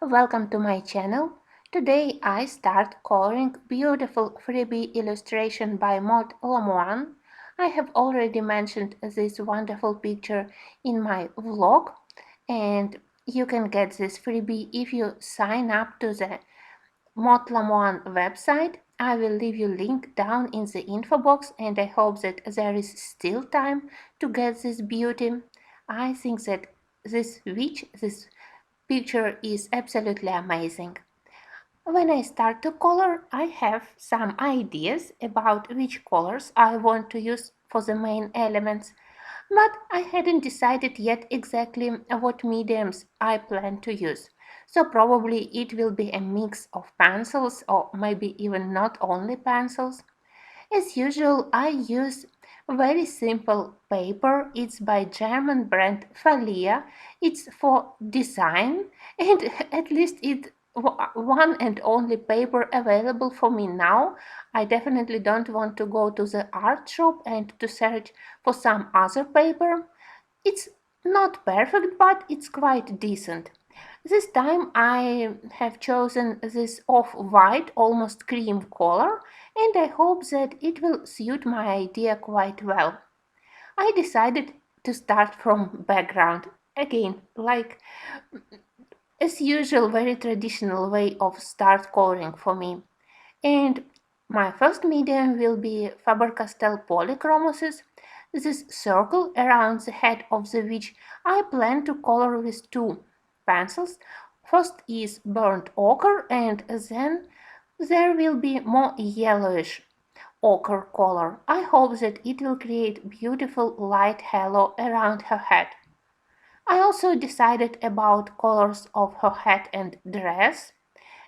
Welcome to my channel. Today I start coloring beautiful freebie illustration by Maud Lamoine. I have already mentioned this wonderful picture in my vlog, and you can get this freebie if you sign up to the Maud Lamoine website. I will leave you link down in the info box, and I hope that there is still time to get this beauty. I think that this picture is absolutely amazing. When I start to color, I have some ideas about which colors I want to use for the main elements, but I hadn't decided yet exactly what mediums I plan to use. So probably it will be a mix of pencils or maybe even not only pencils. As usual, I use very simple paper. It's by German brand Falia. It's for design, and at least it's one and only paper available for me now. I definitely don't want to go to the art shop and to search for some other paper. It's not perfect, but it's quite decent. This time I have chosen this off-white, almost cream color, and I hope that it will suit my idea quite well. I decided to start from background. Again, like as usual, very traditional way of start coloring for me. And my first medium will be Faber-Castell Polychromosis. This circle around the head of the witch I plan to color with two pencils. First is burnt ochre, and then there will be more yellowish ochre color. I hope that it will create beautiful light halo around her head. I also decided about colors of her hat and dress.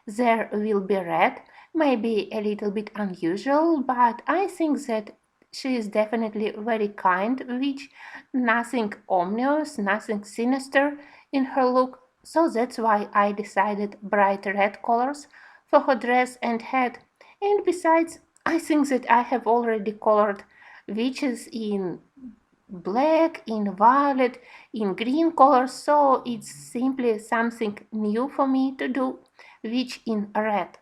There will be red, maybe a little bit unusual, but I think that she is definitely very kind, which nothing ominous, nothing sinister in her look, so that's why I decided bright red colors for her dress and hat. And besides, I think that I have already colored witches in black, in violet, in green colors, so it's simply something new for me to do, which in red.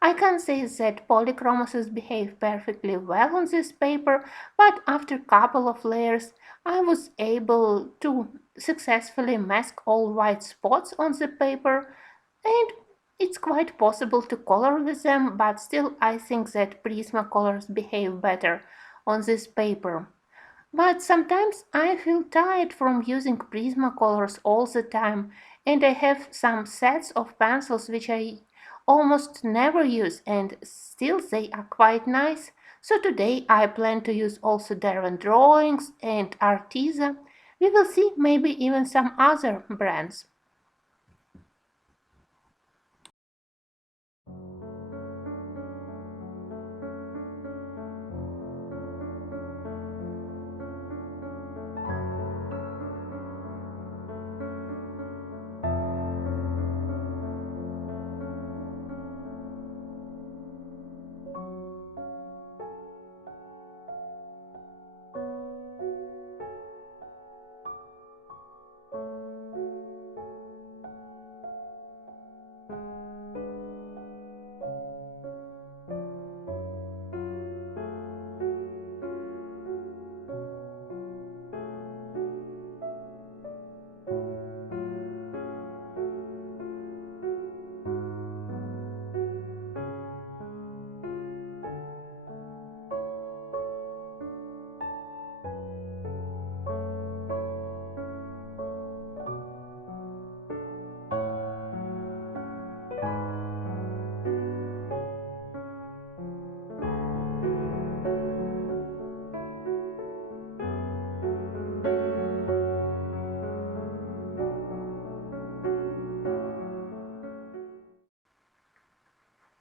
I can say that polychromoses behave perfectly well on this paper, but after a couple of layers I was able to successfully mask all white spots on the paper, and it's quite possible to color with them, but still I think that Prismacolors behave better on this paper. But sometimes I feel tired from using Prismacolors all the time, and I have some sets of pencils which I almost never use, and still they are quite nice. So today I plan to use also Derwent Drawings and Arteza. We will see, maybe even some other brands.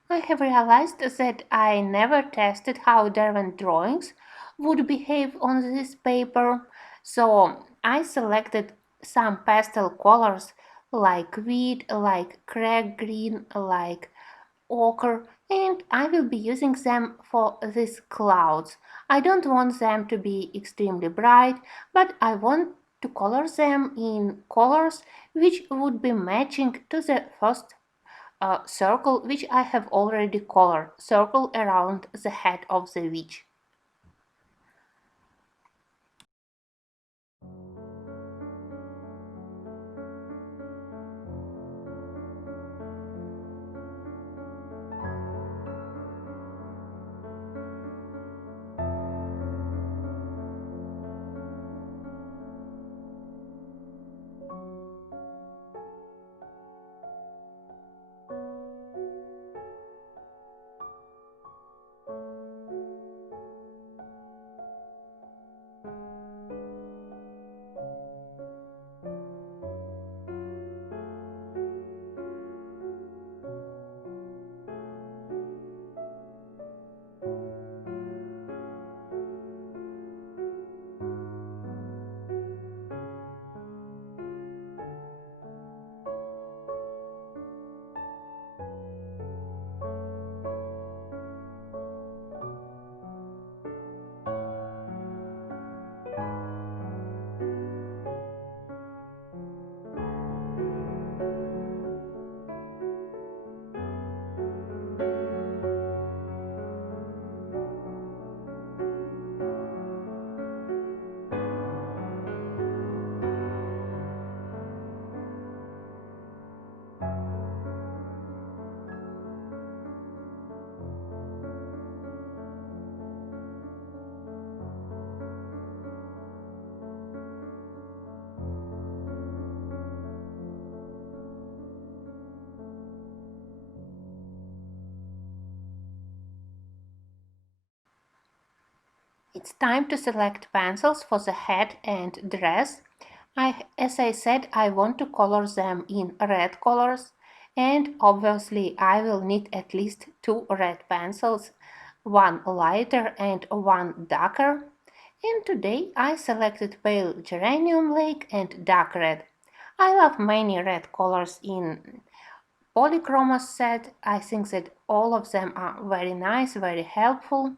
I have realized that I never tested how Derwent Drawings would behave on this paper, so I selected some pastel colors like wheat, like crack green, like ochre, and I will be using them for these clouds. I don't want them to be extremely bright, but I want to color them in colors which would be matching to the first circle which I have already colored, circle around the head of the witch. It's time to select pencils for the head and dress. As I said, I want to color them in red colors, and obviously I will need at least two red pencils, one lighter and one darker. And today I selected pale geranium lake and dark red. I love many red colors in polychroma set. I think that all of them are very nice, very helpful.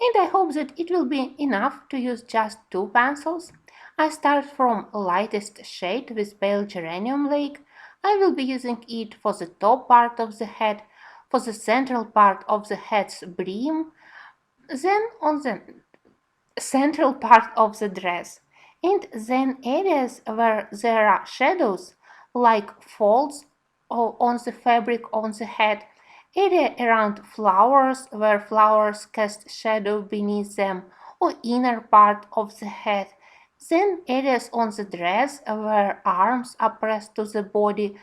And I hope that it will be enough to use just two pencils. I start from lightest shade with pale geranium lake. I will be using it for the top part of the head, for the central part of the head's brim, then on the central part of the dress, and then areas where there are shadows, like folds on the fabric on the head, area around flowers where flowers cast shadow beneath them, or inner part of the head, then areas on the dress where arms are pressed to the body,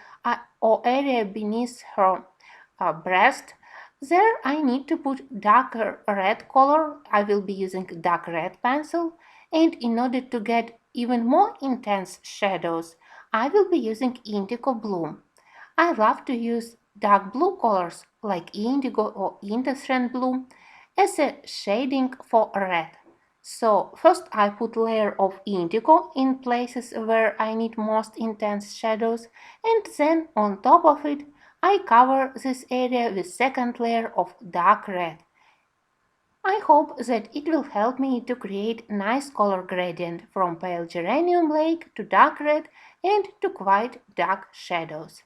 or area beneath her breast. There I need to put darker red color. I will be using dark red pencil, and in order to get even more intense shadows, I will be using indigo blue. I love to use dark blue colors like indigo or indifferent blue as a shading for red. So first I put layer of indigo in places where I need most intense shadows, and then on top of it I cover this area with second layer of dark red. I hope that it will help me to create nice color gradient from pale geranium lake to dark red and to quite dark shadows.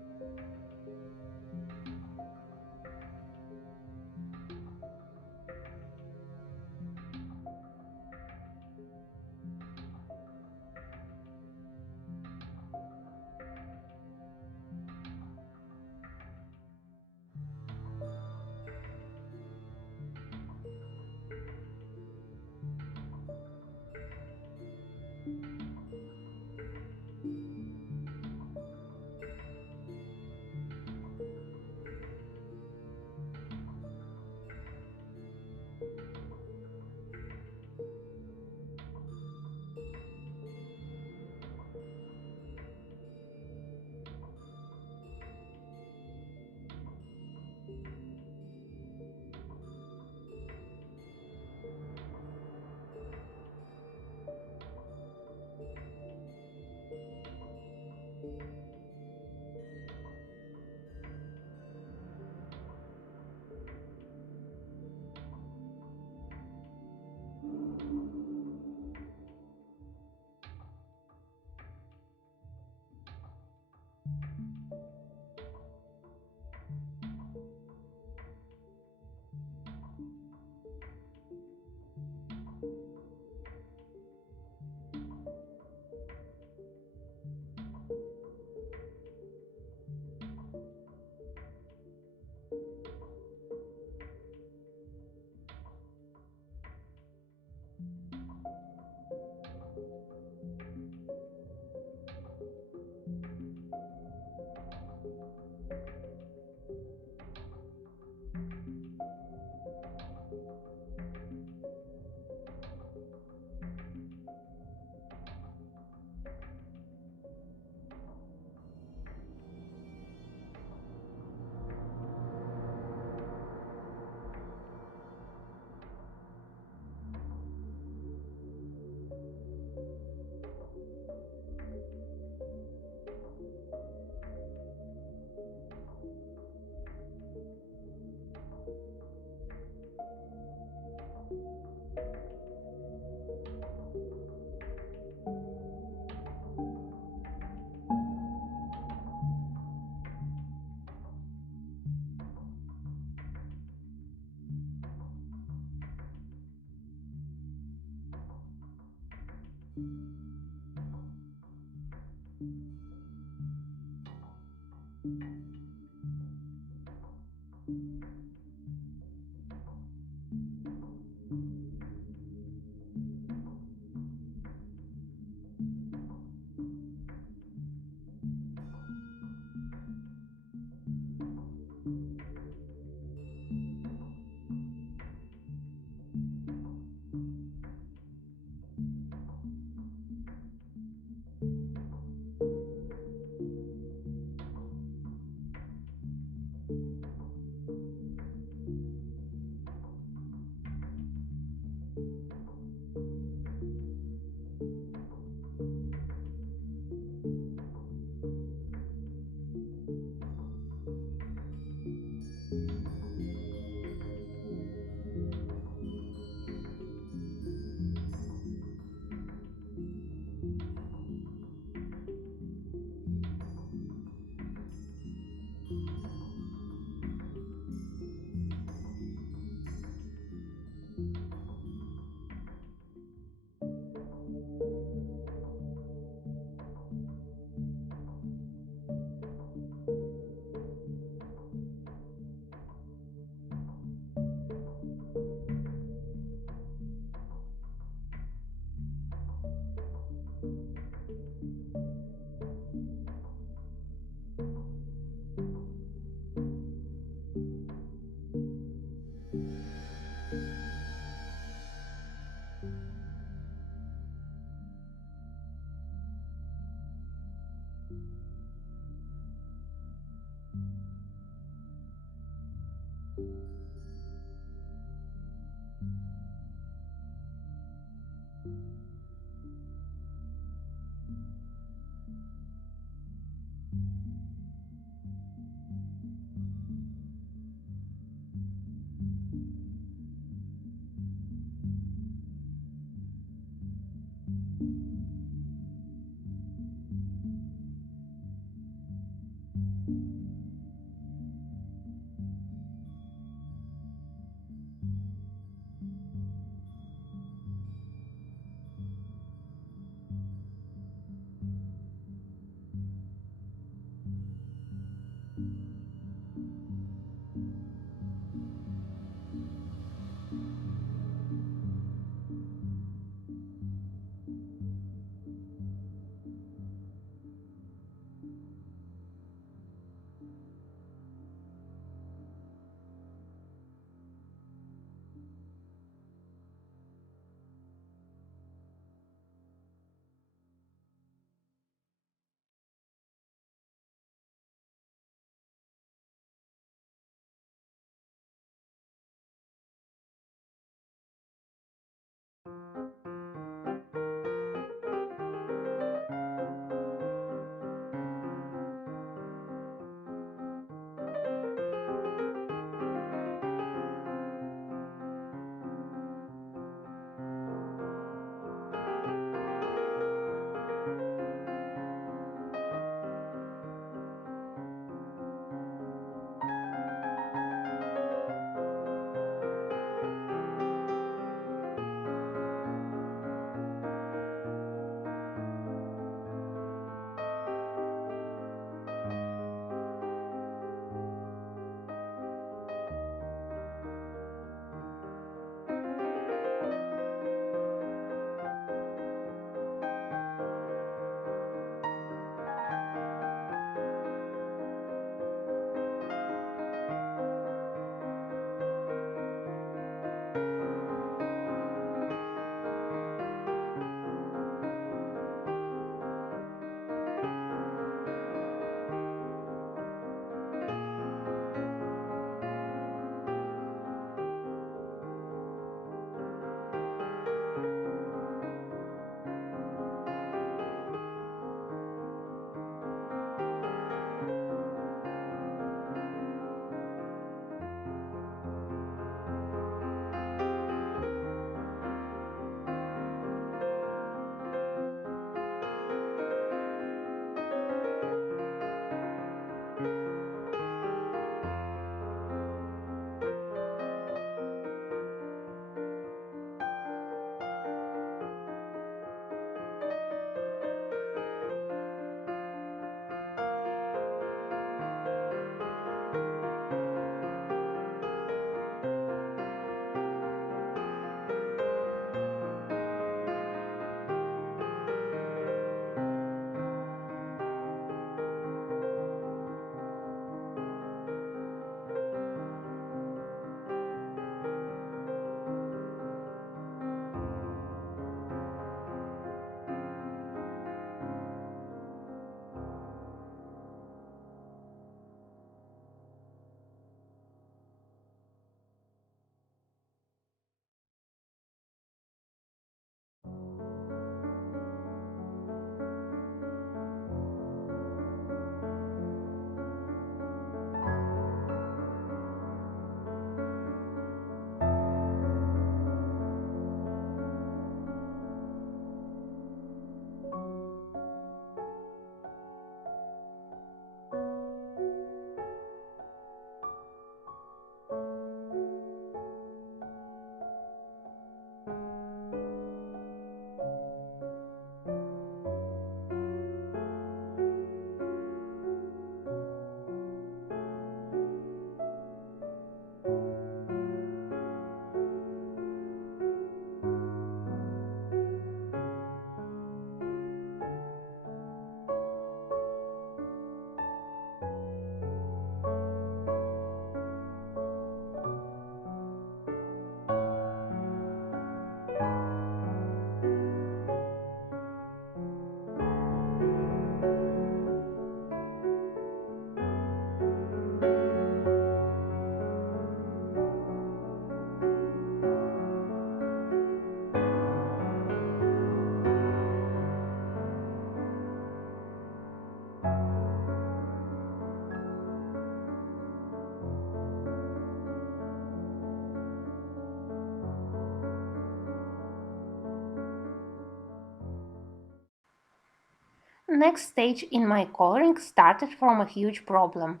next stage in my coloring started from a huge problem.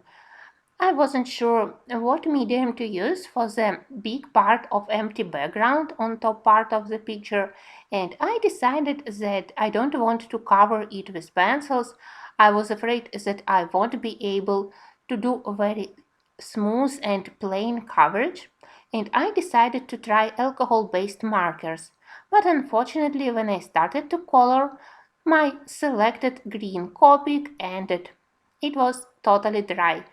I wasn't sure what medium to use for the big part of empty background on top part of the picture, and I decided that I don't want to cover it with pencils. I was afraid that I won't be able to do a very smooth and plain coverage, and I decided to try alcohol-based markers. But unfortunately, when I started to color, my selected green Copic ended. It was totally dry.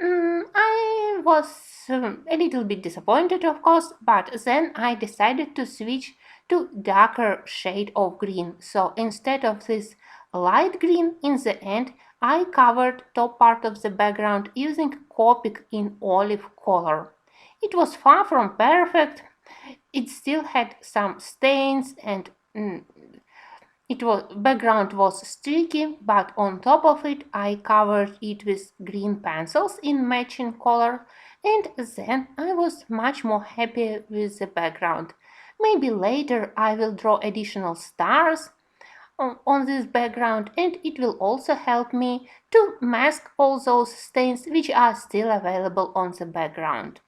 I was a little bit disappointed, of course, but then I decided to switch to darker shade of green. So instead of this light green, in the end, I covered top part of the background using Copic in olive color. It was far from perfect. It still had some stains and background was streaky, but on top of it I covered it with green pencils in matching color, and then I was much more happy with the background. Maybe later I will draw additional stars on this background, and it will also help me to mask all those stains which are still available on the background.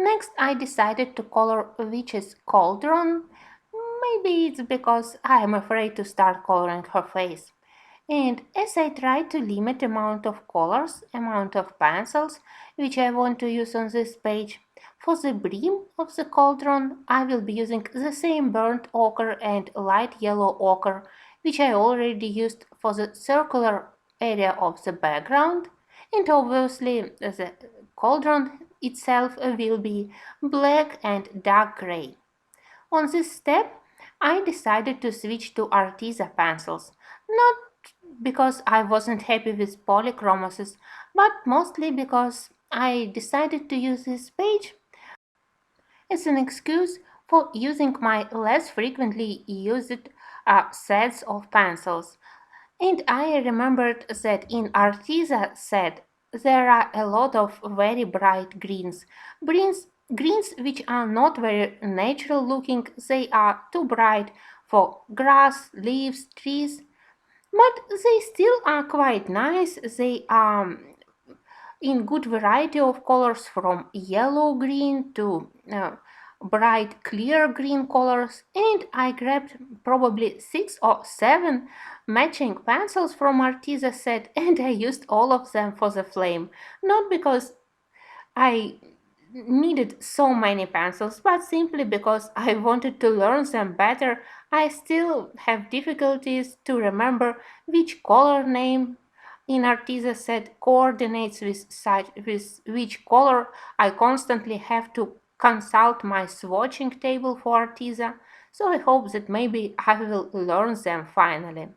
Next, I decided to color a witch's cauldron. Maybe it's because I am afraid to start coloring her face. And as I try to limit amount of colors, amount of pencils which I want to use on this page, for the brim of the cauldron I will be using the same burnt ochre and light yellow ochre which I already used for the circular area of the background, and obviously the cauldron itself will be black and dark gray. On this step, I decided to switch to Arteza pencils, not because I wasn't happy with polychromoses, but mostly because I decided to use this page as an excuse for using my less frequently used sets of pencils. And I remembered that in Arteza set there are a lot of very bright greens, Greens which are not very natural looking, they are too bright for grass, leaves, trees, but they still are quite nice. They are in good variety of colors from yellow green to bright clear green colors, and I grabbed probably 6 or 7 matching pencils from Arteza set, and I used all of them for the flame, not because I needed so many pencils, but simply because I wanted to learn them better. I still have difficulties to remember which color name in Arteza set coordinates with which color. I constantly have to consult my swatching table for Arteza, so I hope that maybe I will learn them finally.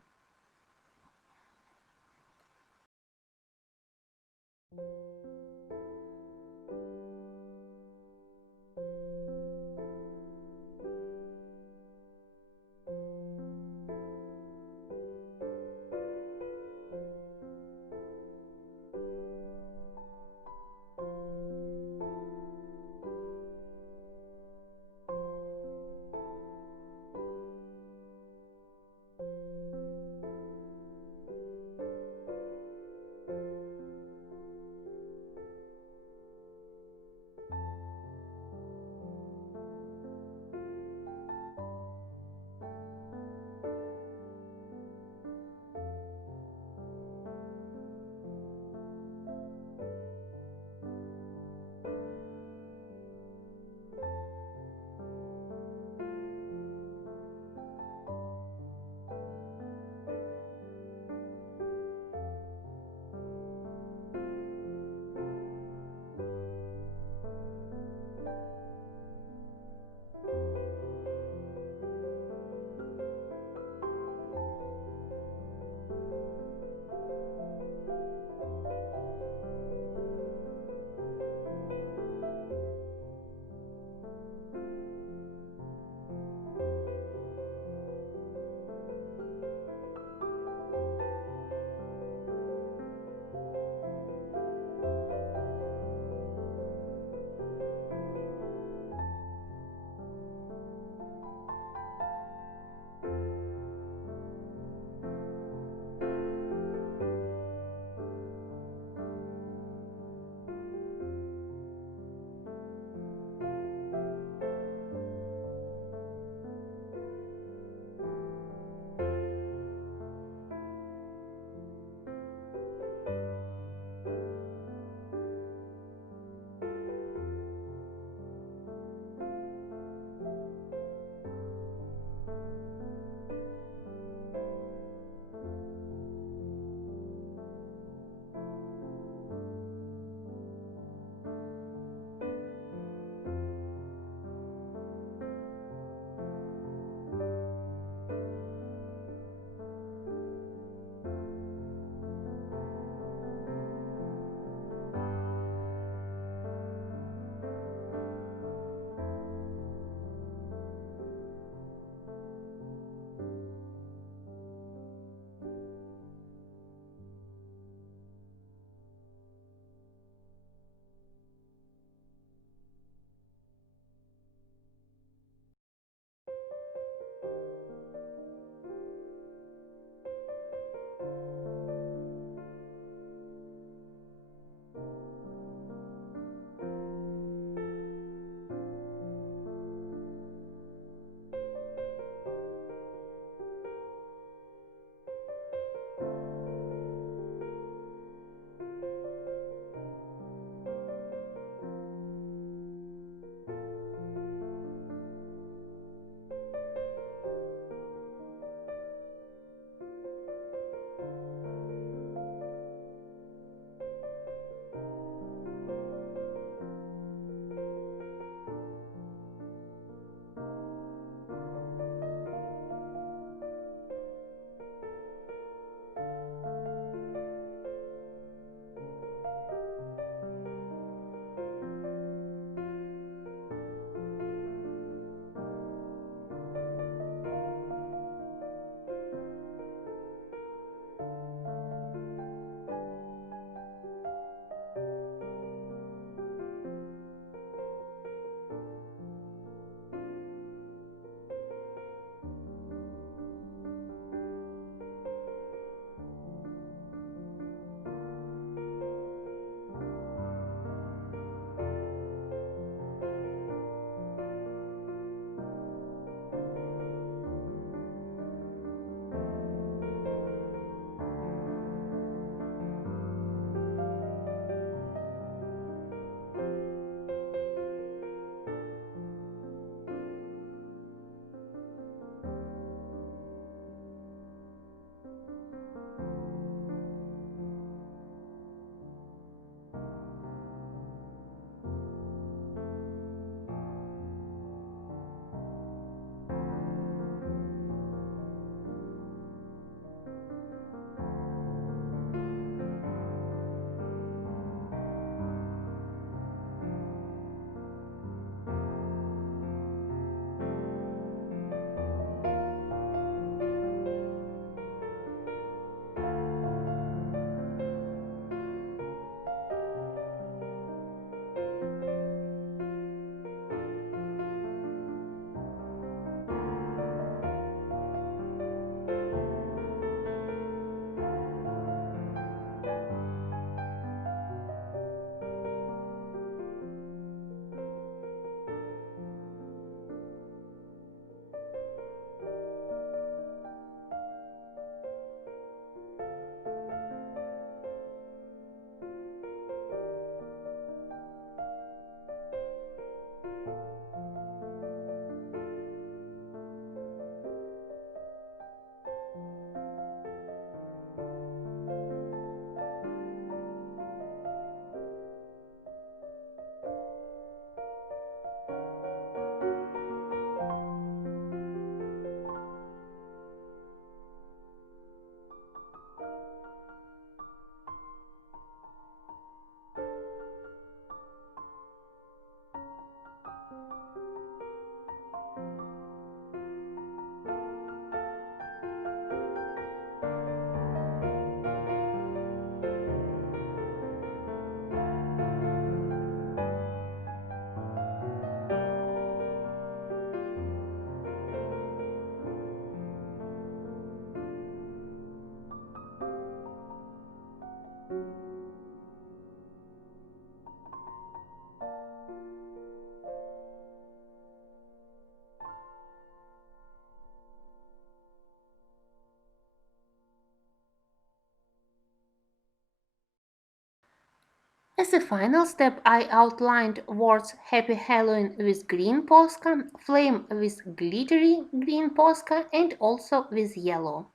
As a final step, I outlined words Happy Halloween with green Posca, Flame with glittery green Posca, and also with yellow.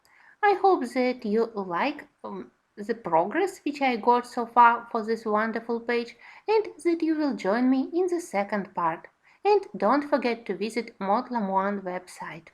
I hope that you like the progress which I got so far for this wonderful page and that you will join me in the second part. And don't forget to visit Maud Lamoine website.